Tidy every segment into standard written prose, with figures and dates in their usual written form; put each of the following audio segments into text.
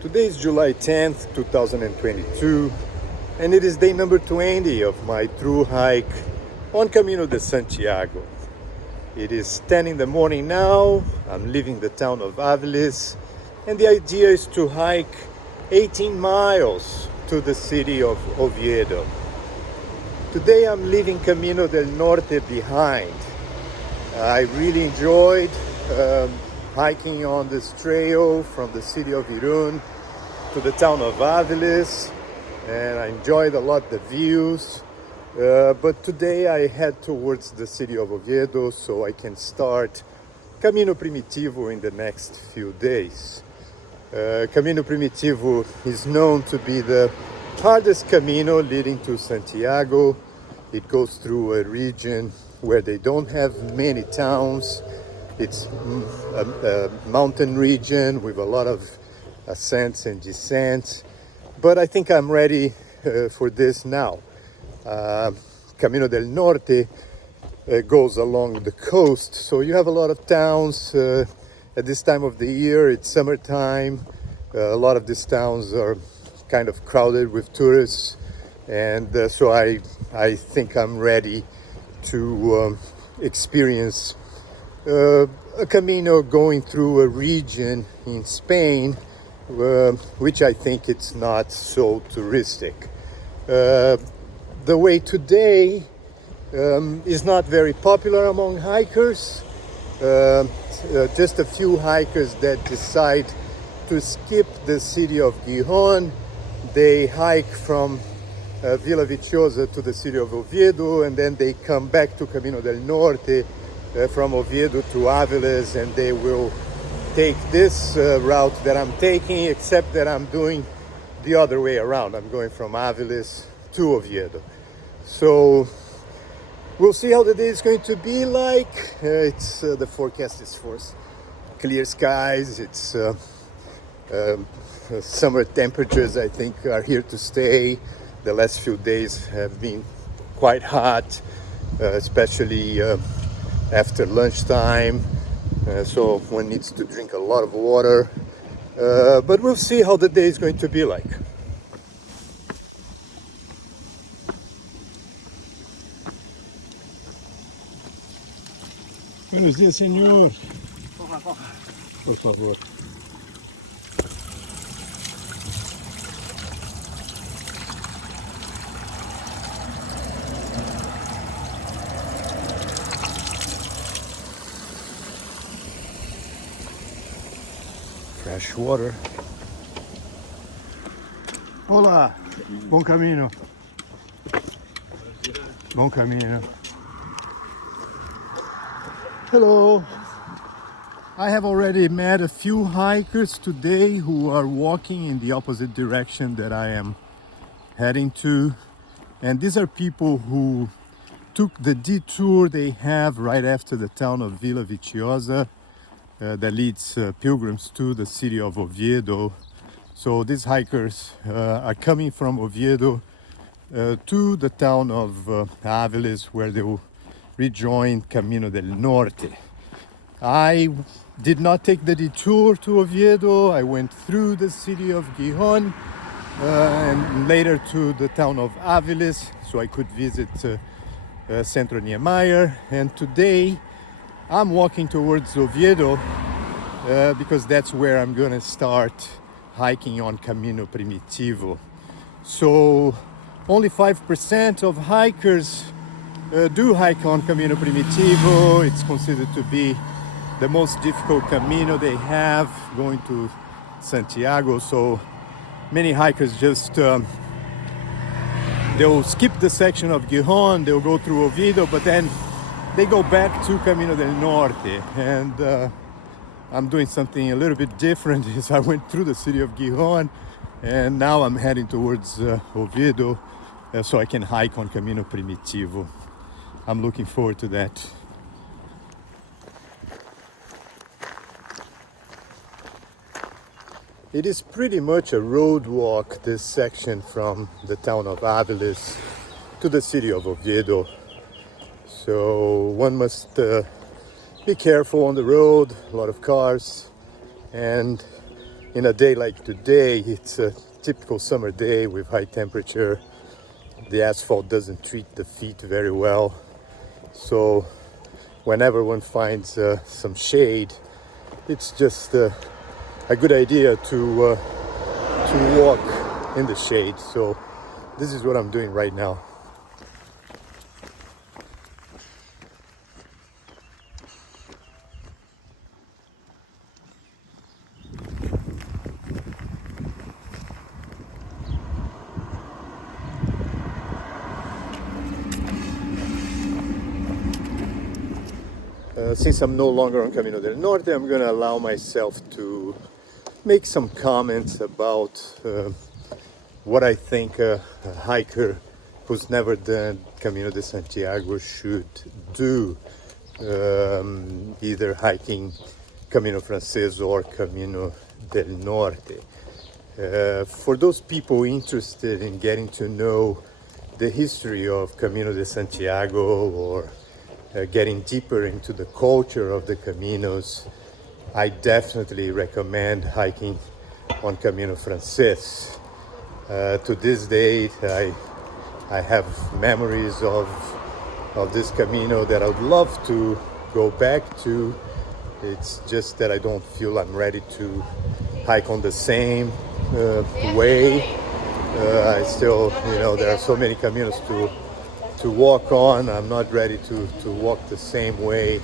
Today is July 10th, 2022, and it is day number 20 of my through hike on Camino de Santiago. It is 10 in the morning now. I'm leaving the town of Aviles, and the idea is to hike 18 miles to the city of Oviedo. Today I'm leaving Camino del Norte behind. I really enjoyed hiking on this trail from the city of Irún to the town of Aviles, and I enjoyed a lot the views. But today I head towards the city of Oviedo so I can start Camino Primitivo in the next few days. Camino Primitivo is known to be the hardest Camino leading to Santiago. It goes through a region where they don't have many towns. It's a mountain region with a lot of ascents and descents, but I think I'm ready for this now. Camino del Norte goes along the coast, so you have a lot of towns. At this time of the year, it's summertime. A lot of these towns are kind of crowded with tourists, and so I think I'm ready to experience a Camino going through a region in Spain, which I think it's not so touristic. The way today is not very popular among hikers. Just a few hikers that decide to skip the city of Gijón. They hike from Vila Viciosa to the city of Oviedo, and then they come back to Camino del Norte from Oviedo to Aviles, and they will take this route that I'm taking, except that I'm doing the other way around. I'm going from Aviles to Oviedo. So we'll see how the day is going to be like. It's the forecast is for clear skies. It's summer temperatures, I think, are here to stay. The last few days have been quite hot, especially after lunchtime. So one needs to drink a lot of water. But we'll see how the day is going to be like. Buenos días, señor. Por favor. Fresh water. Hola, bom camino. Bom camino. Hello. I have already met a few hikers today who are walking in the opposite direction that I am heading to. And these are people who took the detour they have right after the town of Vila Viciosa that leads pilgrims to the city of Oviedo. So these hikers are coming from Oviedo to the town of Aviles, where they will rejoin Camino del Norte. I did not take the detour to Oviedo. I went through the city of Gijón and later to the town of Aviles, so I could visit Centro Niemeyer. And today I'm walking towards Oviedo because that's where I'm gonna start hiking on Camino Primitivo. So only 5% of hikers do hike on Camino Primitivo. It's considered to be the most difficult Camino they have going to Santiago. So many hikers just they'll skip the section of Gijón, they'll go through Oviedo, but then they go back to Camino del Norte. And I'm doing something a little bit different. Is I went through the city of Gijón, and now I'm heading towards Oviedo, so I can hike on Camino Primitivo. I'm looking forward to that. It is pretty much a road walk, this section from the town of Áviles to the city of Oviedo. So one must be careful on the road, a lot of cars. And in a day like today, it's a typical summer day with high temperature. The asphalt doesn't treat the feet very well. So whenever one finds some shade, it's just a good idea to walk in the shade. So this is what I'm doing right now. Since I'm no longer on Camino del Norte, I'm going to allow myself to make some comments about what I think a hiker who's never done Camino de Santiago should do, either hiking Camino Francés or Camino del Norte. For those people interested in getting to know the history of Camino de Santiago or getting deeper into the culture of the Caminos, I definitely recommend hiking on Camino Francés. To this date, I have memories of this Camino that I would love to go back to. It's just that I don't feel I'm ready to hike on the same way. I still, there are so many Caminos to walk on. I'm not ready to walk the same way,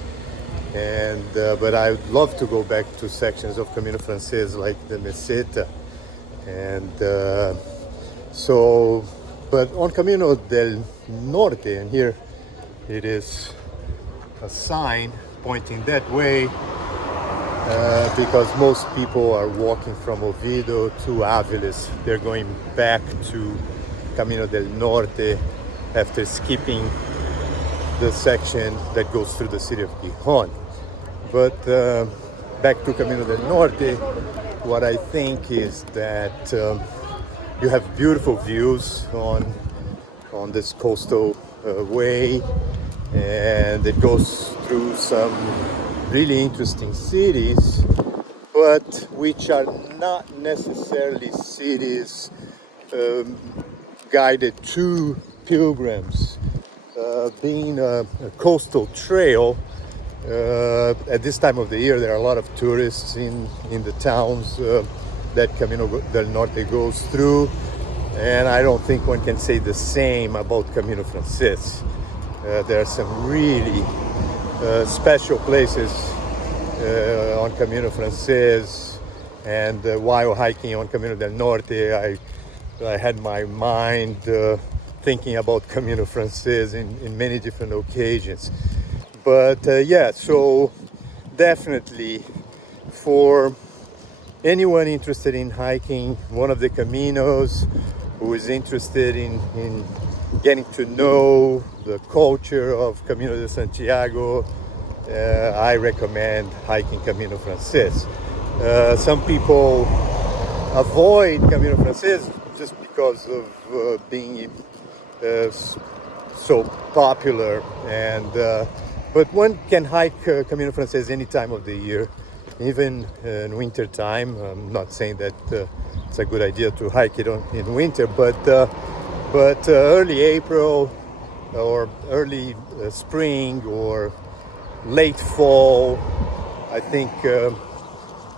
and but I would love to go back to sections of Camino Francés like the Meseta, and but on Camino del Norte, and here it is a sign pointing that way, because most people are walking from Oviedo to Áviles. They're going back to Camino del Norte after skipping the section that goes through the city of Gijón. But back to Camino del Norte, what I think is that you have beautiful views on this coastal way, and it goes through some really interesting cities, but which are not necessarily cities guided to pilgrims. Being a coastal trail, at this time of the year there are a lot of tourists in the towns that Camino del Norte goes through, and I don't think one can say the same about Camino Francés. There are some really special places on Camino Francés, and while hiking on Camino del Norte, I had my mind thinking about Camino Francés in many different occasions. But so definitely for anyone interested in hiking one of the Caminos, who is interested in getting to know the culture of Camino de Santiago, I recommend hiking Camino Francés. Some people avoid Camino Francés just because of being so popular, and but one can hike Camino Francés any time of the year, even in winter time. I'm not saying that it's a good idea to hike it in winter, but early April or early spring or late fall, I think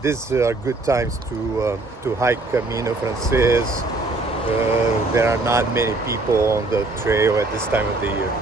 these are good times to hike Camino Francés. There are not many people on the trail at this time of the year.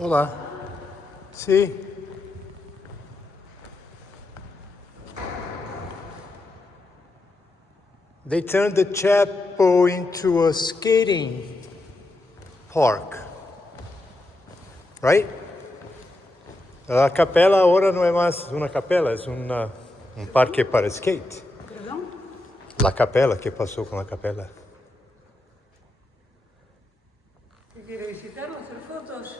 Olá. Sí. They turned the chapel into a skating park, right? La capela ahora no es más una capela, es un parque para skate. ¿Perdón? La capela, ¿qué pasó con la capela? ¿Que quiere visitarlo, hacer fotos?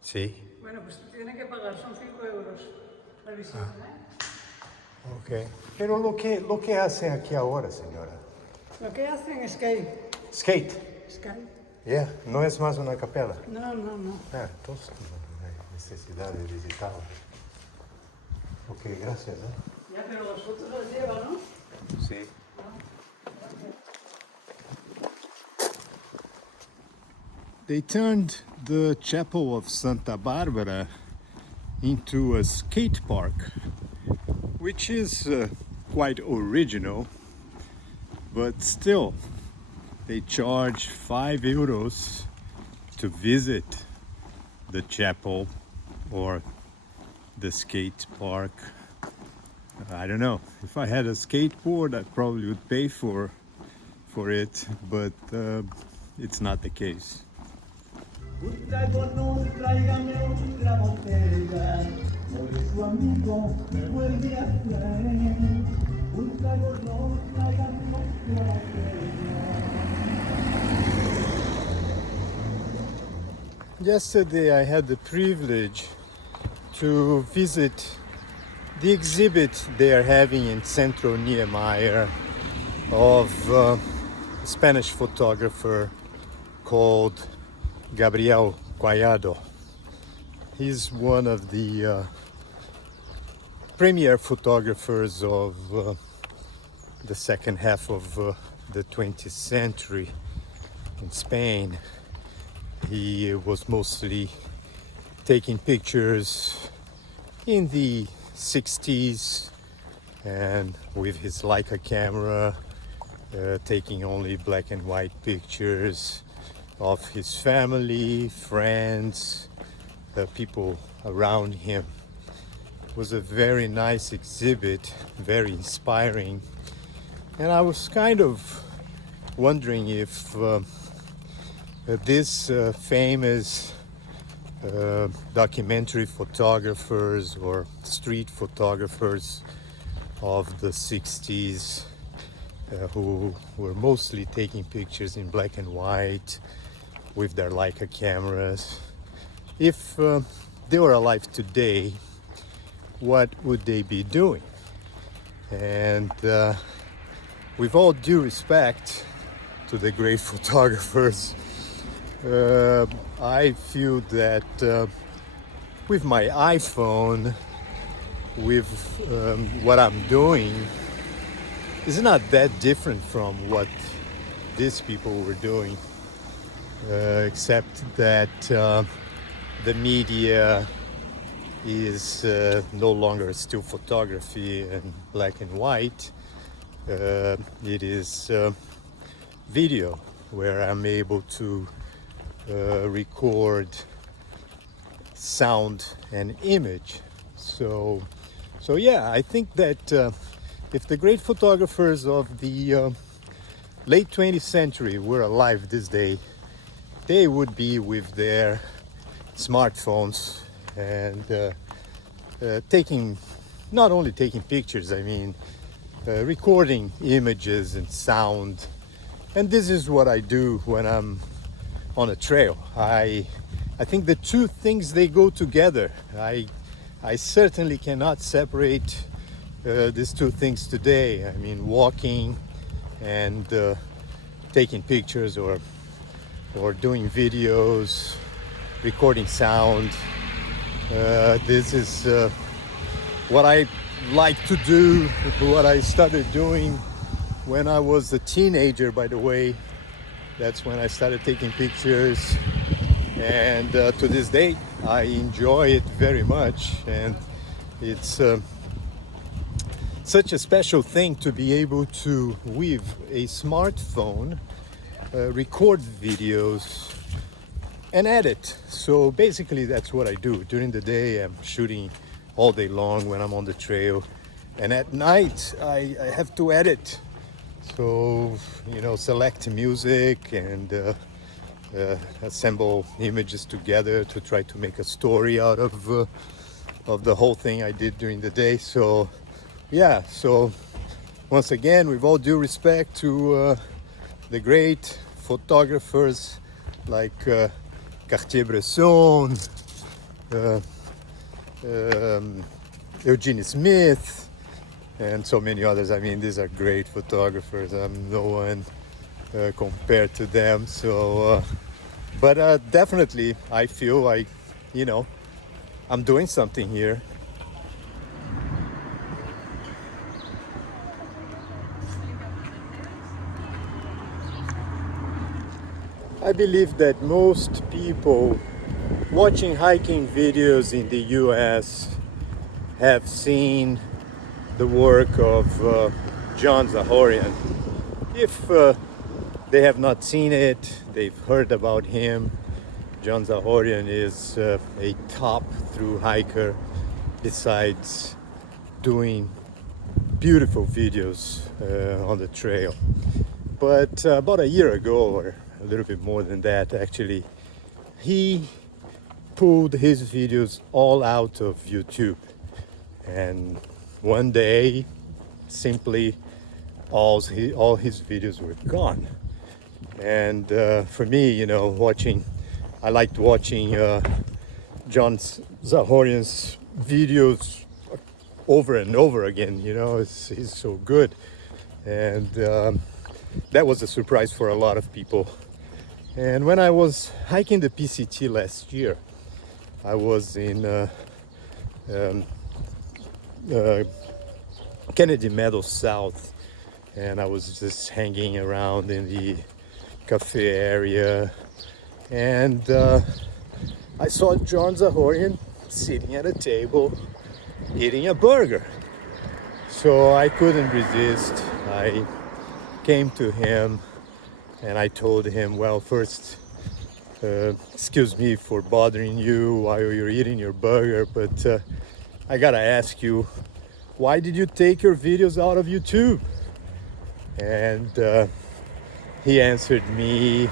Sí. Bueno, pues tiene que pagar, son 5 euros la visita, ¿eh? Ok. Pero lo que hacen aquí ahora, señora. Lo que hacen es que Skate. Sky. Yeah, no es más una capela. No. Ah, entonces no hay necesidad de visitarla. Ok, gracias. Ya, pero las fotos las lleva, ¿no? Sí. They turned the chapel of Santa Barbara into a skate park, which is quite original, but still, they charge 5 euros to visit the chapel or the skate park. I don't know. If I had a skateboard, I probably would pay for it, but it's not the case. Un trago no, tráigame otra botella, hoy su amigo me vuelve a traer. Un trago no, tráigame otra botella. Yesterday I had the privilege to visit the exhibit they are having in Centro Niemeyer of a Spanish photographer called Gabriel Collado. He's one of the premier photographers of the second half of the 20th century in Spain. He was mostly taking pictures in the 60s and with his Leica camera, taking only black and white pictures of his family, friends, people around him. It was a very nice exhibit, very inspiring, and I was kind of wondering if these famous documentary photographers or street photographers of the 60s who were mostly taking pictures in black and white with their Leica cameras, if they were alive today, what would they be doing? And with all due respect to the great photographers, I feel that with my iPhone, with what I'm doing, is not that different from what these people were doing, except that the media is no longer still photography and black and white. It is video where I'm able to record sound and image. So yeah, I think that if the great photographers of the late 20th century were alive this day, they would be with their smartphones and not only taking pictures, I mean recording images and sound. And this is what I do when I'm on a trail. I think the two things, they go together. I certainly cannot separate these two things today. I mean, walking and taking pictures or doing videos, recording sound. This is what I like to do, what I started doing when I was a teenager, by the way. That's when I started taking pictures, and to this day I enjoy it very much, and it's such a special thing to be able to, with a smartphone, record videos and edit. So basically that's what I do. During the day I'm shooting all day long when I'm on the trail, and at night I have to edit. So, you know, select music and assemble images together to try to make a story out of the whole thing I did during the day. So yeah, so once again, with all due respect to the great photographers like Cartier-Bresson, Eugene Smith, and so many others. I mean, these are great photographers. I'm no one compared to them. So, but definitely, I feel like, you know, I'm doing something here. I believe that most people watching hiking videos in the US have seen the work of John Zahorian. If they have not seen it, they've heard about him. John Zahorian is a top thru hiker, besides doing beautiful videos on the trail. But about a year ago, or a little bit more than that actually, he pulled his videos all out of YouTube, and one day simply all his videos were gone. And for me, you know, I liked watching John Zahorian's videos over and over again. You know, he's so good, and that was a surprise for a lot of people. And when I was hiking the PCT last year, I was in Kennedy Meadows South, and I was just hanging around in the cafe area, and I saw John Zahorian sitting at a table eating a burger. So I couldn't resist. I came to him and I told him, well, first, excuse me for bothering you while you're eating your burger, but I gotta ask you, why did you take your videos out of YouTube? And he answered me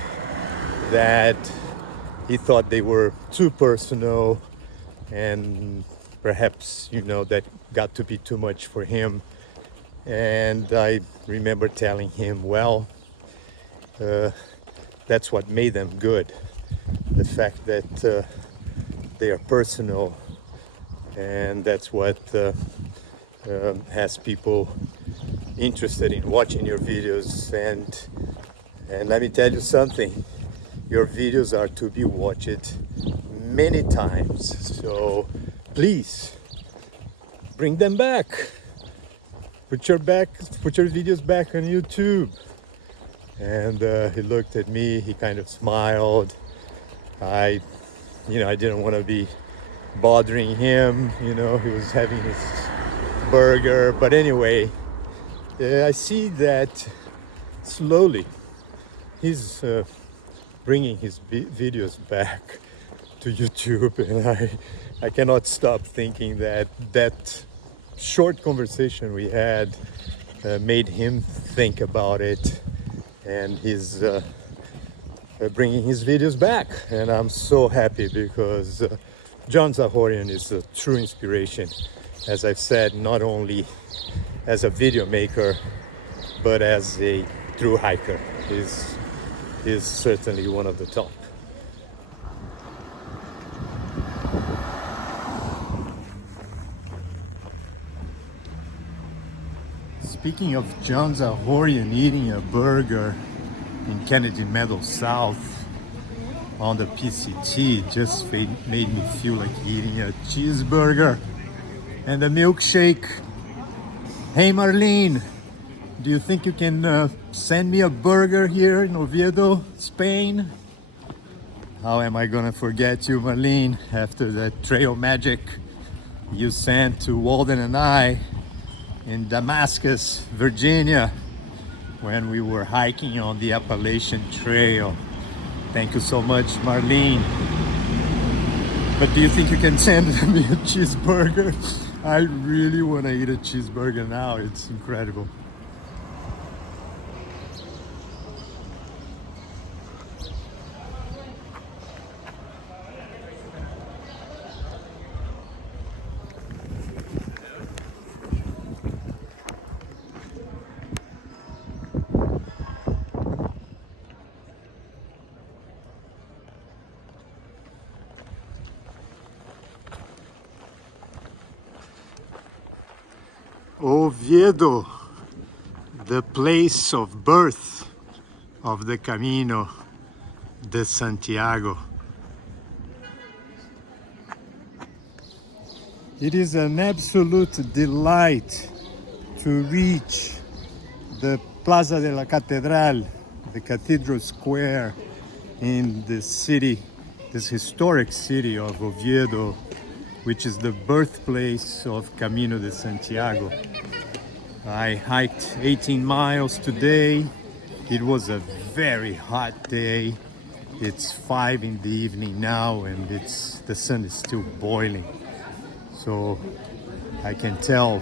that he thought they were too personal, and perhaps, you know, that got to be too much for him. And I remember telling him, well, that's what made them good. The fact that they are personal, and that's what has people interested in watching your videos. And let me tell you something, your videos are to be watched many times. So please bring them back. Put your videos back on YouTube. And he looked at me, he kind of smiled. I didn't want to be bothering him, you know, he was having his burger. But anyway, I see that slowly he's bringing his videos back to YouTube, and I cannot stop thinking that short conversation we had made him think about it, and he's bringing his videos back. And I'm so happy, because John Zahorian is a true inspiration, as I've said, not only as a video maker but as a true hiker. He's certainly one of the top. Speaking of John Zahorian eating a burger in Kennedy Meadows South on the PCT, just made me feel like eating a cheeseburger and a milkshake. Hey Marlene, do you think you can send me a burger here in Oviedo, Spain? How am I gonna forget you, Marlene, after that trail magic you sent to Walden and I in Damascus, Virginia, when we were hiking on the Appalachian Trail. Thank you so much, Marlene. But do you think you can send me a cheeseburger? I really want to eat a cheeseburger now. It's incredible. Oviedo, the place of birth of the Camino de Santiago. It is an absolute delight to reach the Plaza de la Catedral, the Cathedral Square in the city, this historic city of Oviedo, which is the birthplace of Camino de Santiago. I hiked 18 miles today. It was a very hot day. It's 5 in the evening now and the sun is still boiling. So I can tell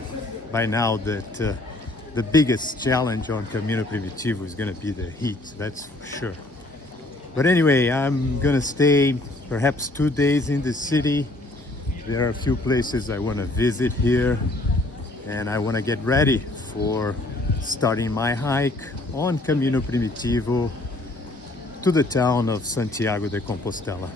by now that the biggest challenge on Camino Primitivo is going to be the heat, that's for sure. But anyway, I'm going to stay perhaps 2 days in the city. There are a few places I want to visit here, and I want to get ready for starting my hike on Camino Primitivo to the town of Santiago de Compostela.